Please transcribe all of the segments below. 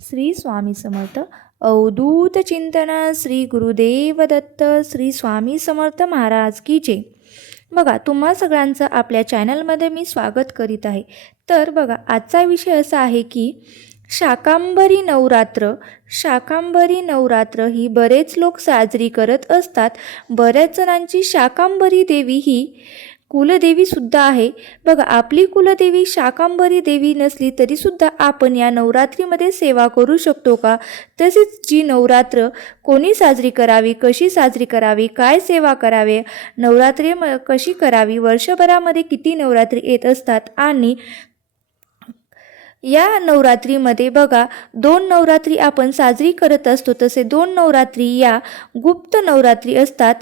श्री स्वामी समर्थ. अवधूत चिंतन श्री गुरुदेव दत्त. श्री स्वामी समर्थ महाराज की जय. बघा, तुम्हा सगळ्यांचं आपल्या चॅनलमध्ये मी स्वागत करीत आहे. तर बघा, आजचा विषय असा आहे की शाकंभरी नवरात्र. शाकंभरी नवरात्र ही बरेच लोक साजरी करत असतात. बऱ्याच जणांची शाकंभरी देवी ही कुलदेवी सुद्धा आहे. बघा, आपली कुलदेवी शाकंभरी देवी नसली तरीसुद्धा आपण या नवरात्रीमध्ये सेवा करू शकतो का? तसेच जी नवरात्र कोणी साजरी करावी, कशी साजरी करावी, काय सेवा करावे, नवरात्री कशी करावी, वर्षभरामध्ये किती नवरात्री येत असतात आणि या नवरात्रीमध्ये बघा 2 नवरात्री आपण साजरी करत असतो. तसे 2 नवरात्री या गुप्त नवरात्री असतात.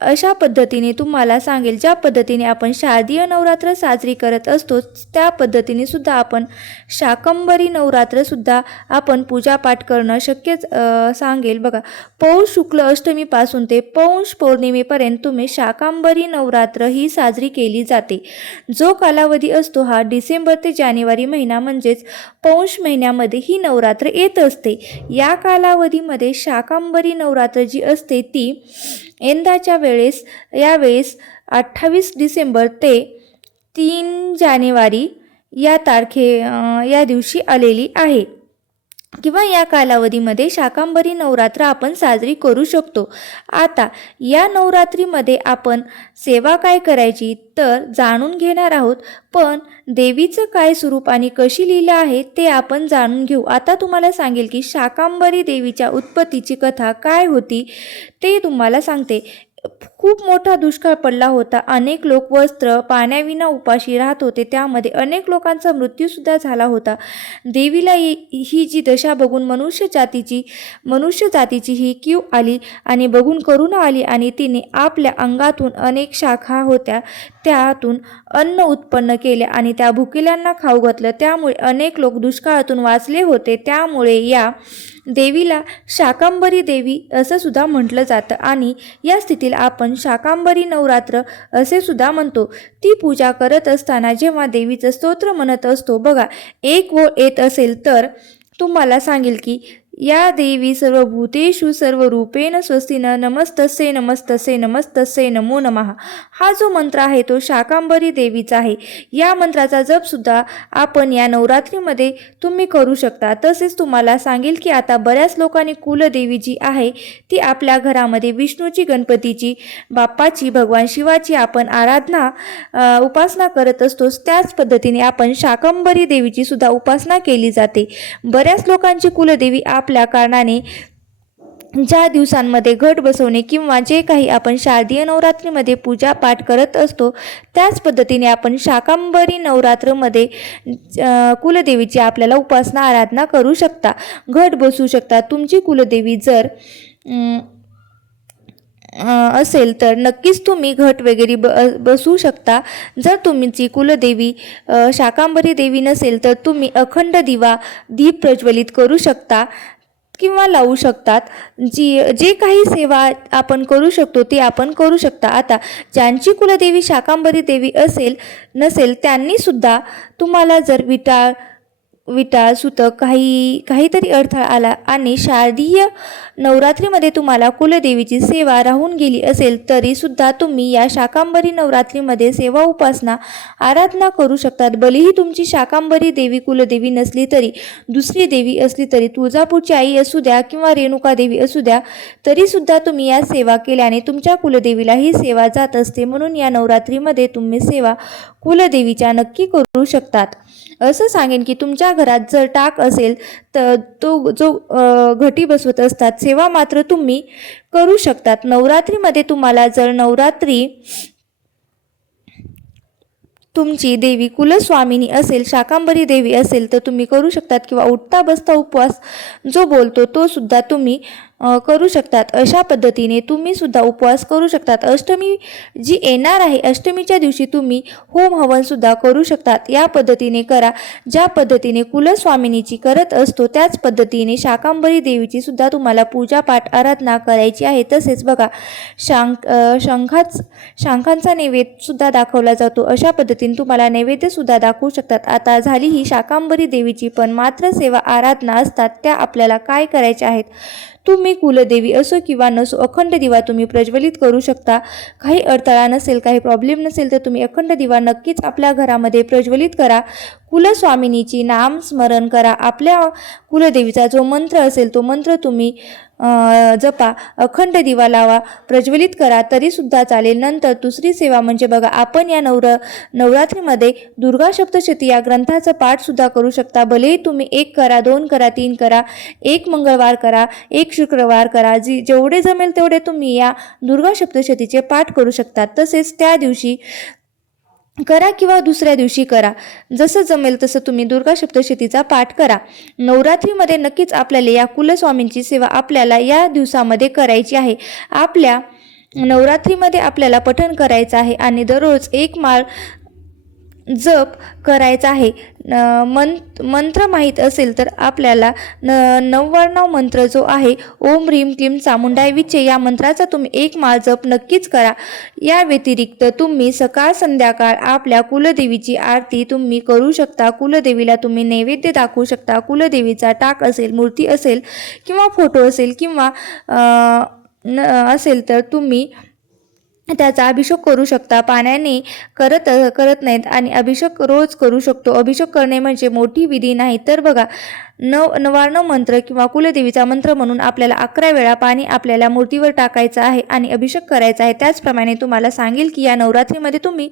अशा पद्धतीने तुम्हाला सांगेल, ज्या पद्धतीने आपण शारदीय नवरात्र साजरी करत असतो त्या पद्धतीने सुद्धा आपण शाकंभरी नवरात्रसुद्धा आपण पूजापाठ करणं शक्य सांगेल. बघा, पौष शुक्ल अष्टमीपासून ते पौष पौर्णिमेपर्यंत तुम्ही शाकंभरी नवरात्र ही साजरी केली जाते. जो कालावधी असतो हा डिसेंबर ते जानेवारी महिना म्हणजेच पौष महिन्यामध्ये ही नवरात्र येत असते. या कालावधीमध्ये शाकंभरी नवरात्र जी असते ती यंदाच्या यावेळेस 28 डिसेंबर ते 3 जानेवारी या दिवशी आलेली आहे किंवा या कालावधीमध्ये शाकंभरी नवरात्र आपण साजरी करू शकतो. आता या नवरात्रीमध्ये आपण सेवा काय करायची तर जाणून घेणार आहोत. पण देवीचं काय स्वरूप आणि कशी लीला आहे ते आपण जाणून घेऊ. आता तुम्हाला सांगेल की शाकंभरी देवीच्या उत्पत्तीची कथा काय होती ते तुम्हाला सांगते. खूप मोठा दुष्काळ पडला होता. अनेक लोक वस्त्र पाण्याविना उपाशी राहत होते. त्यामध्ये अनेक लोकांचा मृत्यूसुद्धा झाला होता. देवीला ही जी दशा बघून मनुष्य जातीची ही कीव आली आणि बघून करुणा आली आणि तिने आपल्या अंगातून अनेक शाखा होत्या त्यातून अन्न उत्पन्न केले आणि त्या भुकेल्यांना खाऊ घातलं. त्यामुळे अनेक लोक दुष्काळातून वाचले होते. त्यामुळे या देवीला शाकंभरी देवी असं सुद्धा म्हटलं जातं आणि या स्थितीला आपण शाकंभरी नवरात्र असे सुद्धा म्हणतो. ती पूजा करत असताना जेव्हा देवीचं स्तोत्र म्हणत असतो, बघा, एक ओळ येत असेल तर तुम्हाला सांगेल की या देवी सर्वभूतेषु सर्वरूपेण स्वस्तिन नमस्तस्यै नमस्तस्यै नमस्तस्यै नमो नमः. हा जो मंत्र आहे तो शाकंभरी देवीचा आहे. या मंत्राचा जप सुद्धा आपण या नवरात्रीमध्ये तुम्ही करू शकता. तसेच तुम्हाला सांगेल की आता बऱ्याच लोकांनी कुलदेवी जी आहे ती आपल्या घरामध्ये विष्णूची, गणपतीची, बाप्पाची, भगवान शिवाची आपण उपासना करत असतो. त्याच पद्धतीने आपण शाकंभरी देवीची सुद्धा उपासना केली जाते. बऱ्याच लोकांची कुलदेवी आपल्या कारणाने ज्या दिवसांमध्ये घट बसवणे किंवा जे काही आपण शारदीय नवरात्रीमध्ये पूजा पाठ करत असतो त्याच पद्धतीने आपण शाकंभरी नवरात्रमध्ये कुलदेवीची आपल्याला उपासना आराधना करू शकता. घट बसवू शकता. तुमची कुलदेवी जर असेल तर नक्कीच तुम्ही घट वगैरे बसवू शकता. जर तुमची कुलदेवी शाकंभरी देवी नसेल तर तुम्ही अखंड दीप प्रज्वलित करू शकता किंवा लावू शकतात. जे काही सेवा आपण करू शकतो ते आपण करू शकता. आता ज्यांची कुलदेवी शाकंभरी देवी नसेल त्यांनी सुद्धा तुम्हाला जर विटाळ सुतक काहीतरी अडथळा आला आणि शारदीय नवरात्रीमध्ये तुम्हाला कुलदेवीची सेवा राहून गेली असेल तरी सुद्धा तुम्ही या शाकंभरी नवरात्रीमध्ये सेवा उपासना आराधना करू शकतात. भलेही तुमची शाकंभरी देवी कुलदेवी नसली तरी, दुसरी देवी असली तरी, तुळजापूरची आई असू द्या किंवा रेणुका देवी असू द्या, तरी सुद्धा तुम्ही या सेवा केल्याने तुमच्या कुलदेवीला ही सेवा जात असते. म्हणून या नवरात्रीमध्ये तुम्ही सेवा कुलदेवीच्या नक्की करू शकतात. असं सांगेन की तुमच्या घरात जर टाक असेल तर तो जो घटी बसवत असतात सेवा मात्र तुम्ही करू शकतात. नवरात्रीमध्ये तुम्हाला जर नवरात्री तुमची देवी कुलस्वामिनी असेल, शाकंभरी देवी असेल तर तुम्ही करू शकतात किंवा उठता बसता उपवास जो बोलतो तो सुद्धा तुम्ही करू शकतात। अशा पद्धतीने तुम्ही सुद्धा उपवास करू शकतात। अष्टमी जी येणार आहे, अष्टमीच्या दिवशी तुम्ही होम हवन सुद्धा करू शकतात। या पद्धतीने करा, ज्या पद्धतीने कुलस्वामिनीची करत असतो त्याच पद्धतीने शाकंभरी देवीची सुद्धा तुम्हाला पूजापाठ आराधना करायची आहे। तसेच बघा शंखांचा नैवेद्य सुद्धा दाखवला जातो। अशा पद्धतीने तुम्हाला नैवेद्य सुद्धा दाखवू शकतात। आता झाली ही शाकंभरी देवीची पण मात्र सेवा आराधना असतात त्या आपल्याला काय करायच्या आहेत। तुम्ही कुलदेवी असो किंवा नसो अखंड दिवा तुम्ही प्रज्वलित करू शकता। काही अडथळा नसेल, काही प्रॉब्लेम नसेल तर तुम्ही अखंड दिवा नक्कीच आपल्या घरामध्ये प्रज्वलित करा। कुलस्वामिनीची नाम स्मरण करा। आपल्या कुलदेवीचा जो मंत्र असेल तो मंत्र तुम्ही जपा, अखंड दिवा लावा, प्रज्वलित करा तरी सुद्धा चालेल। नंतर दुसरी सेवा म्हणजे बघा, आपण या नवरात्रीमध्ये दुर्गा सप्तशती या ग्रंथाचा पाठ सुद्धा करू शकता। भलेही तुम्ही 1 करा, 2 करा, 3 करा, 1 मंगळवार करा, 1 शुक्रवार करा, जेवढे जमेल तेवढे तुम्ही या दुर्गा सप्तशतीचे पाठ करू शकता। तसेच त्या दिवशी करा किंवा दुसऱ्या दिवशी करा, जसं जमेल तसं तुम्ही दुर्गा सप्तशतीचा पाठ करा। नवरात्रीमध्ये नक्कीच आपल्याला या कुलस्वामींची सेवा आपल्याला या दिवसामध्ये करायची आहे। आपल्या नवरात्रीमध्ये आपल्याला पठण करायचं आहे आणि दररोज 1 माळ जप करायचा आहे। मंत्र माहीत असेल तर आपल्याला 99 मंत्र जो आहे ओम ह्रीम क्लीम चामुंडाय विचे या मंत्राचा तुम्ही 1 माळ जप नक्कीच करा। या व्यतिरिक्त तुम्ही सकाळ संध्याकाळ आपल्या कुलदेवीची आरती तुम्ही करू शकता। कुलदेवीला तुम्ही नैवेद्य दाखवू शकता। कुलदेवीचा टाक असेल, मूर्ती असेल किंवा फोटो असेल किंवा असेल तर तुम्ही त्याचा अभिषेक करू शकता। पाण्याने करत नाहीत आणि अभिषेक रोज करू शकतो। अभिषेक करणे म्हणजे मोठी विधी नाही तर बघा, 99 मंत्र किंवा कुलदेवीचा मंत्र म्हणून आपल्याला 11 वेळा पाणी आपल्याला मूर्तीवर टाकायचं आहे आणि अभिषेक करायचा आहे। त्याचप्रमाणे तुम्हाला सांगेल की या नवरात्रीमध्ये तुम्ही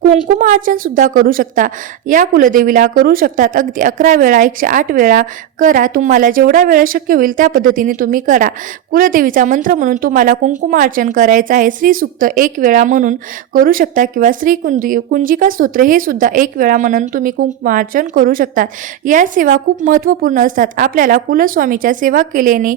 कुंकुमार्चन सुद्धा करू शकता। या कुलदेवीला करू शकतात अगदी 11 वेळा, 108 वेळा करा। तुम्हाला जेवढा वेळ शक्य होईल त्या पद्धतीने तुम्ही करा। कुलदेवीचा मंत्र म्हणून तुम्हाला कुंकुमार्चन करायचं आहे। श्री सूक्त 1 वेळा म्हणून करू शकता किंवा श्री कुंजिका स्तोत्र हे सुद्धा 1 वेळा म्हणून तुम्ही कुंकुमार्चन करू शकता। या सेवा खूप महत्त्वपूर्ण असतात। आपल्याला कुलस्वामीच्या सेवा केल्याने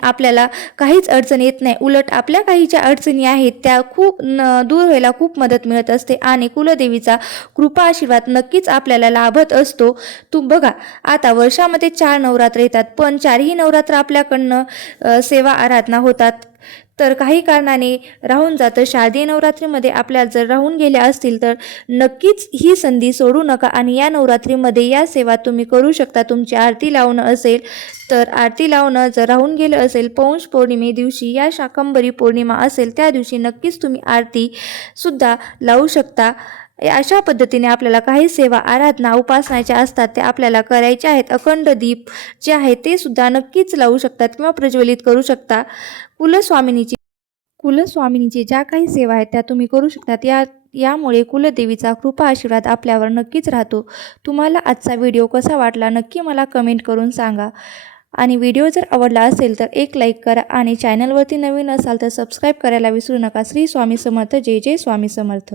आपल्याला काहीच अडचण येत नाही। उलट आपल्या काही ज्या अडचणी आहेत त्या खूप दूर व्हायला खूप मदत मिळत असते आणि कुलदेवीचा कृपा आशीर्वाद नक्कीच आपल्याला लाभत असतो। बघा, आता वर्षामध्ये 4 नवरात्र येतात पण 4ही नवरात्र आपल्याकडनं सेवा आराधना होतात तर काही कारणाने राहून जातं। शारदीय नवरात्रीमध्ये आपल्या जर राहून गेल्या असतील तर नक्कीच ही संधी सोडू नका आणि या नवरात्रीमध्ये या सेवा तुम्ही करू शकता। तुमची आरती लावणं असेल तर आरती लावणं, जर राहून गेलं असेल पौष पौर्णिमे दिवशी या शाकंभरी पौर्णिमा असेल त्या दिवशी नक्कीच तुम्ही आरती सुद्धा लावू शकता। अशा पद्धतीने आपल्याला काही सेवा आराधना उपासनाच्या असतात त्या आपल्याला करायच्या आहेत। अखंड दीप जे आहे ते सुद्धा नक्कीच लावू शकतात किंवा प्रज्वलित करू शकता। कुलस्वामिनीची ज्या काही सेवा आहेत त्या तुम्ही करू शकतात। यामुळे कुलदेवीचा कृपा आशीर्वाद आपल्यावर नक्कीच राहतो। तुम्हाला आजचा व्हिडिओ कसा वाटला नक्की मला कमेंट करून सांगा आणि व्हिडिओ जर आवडला असेल तर एक लाईक करा आणि चॅनलवरती नवीन असाल तर सबस्क्राईब करायला विसरू नका। श्री स्वामी समर्थ। जय जय स्वामी समर्थ।